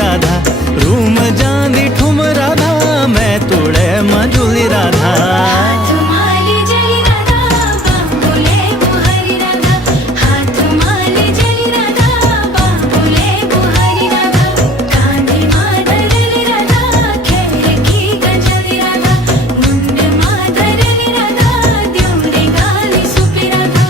Radha room जांदी ठुम राधा मैं तोड़े मजूली राधा हाथ माले जली राधा बाबुले बुहारी राधा हाथ माले जली राधा बाबुले बुहारी राधा कांधे माधरली राधा खेर की गजली राधा मुंड माधरली राधा देवरे गाली सुपी राधा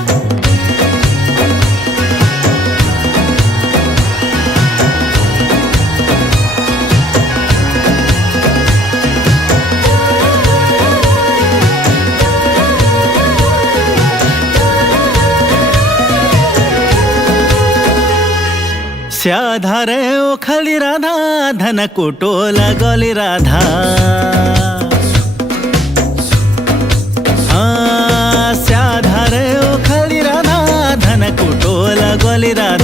स्याधारे ओखली राधा धन कुटोला गली राधा स्याधारे ओखली राधा धन कुटोला गली राधा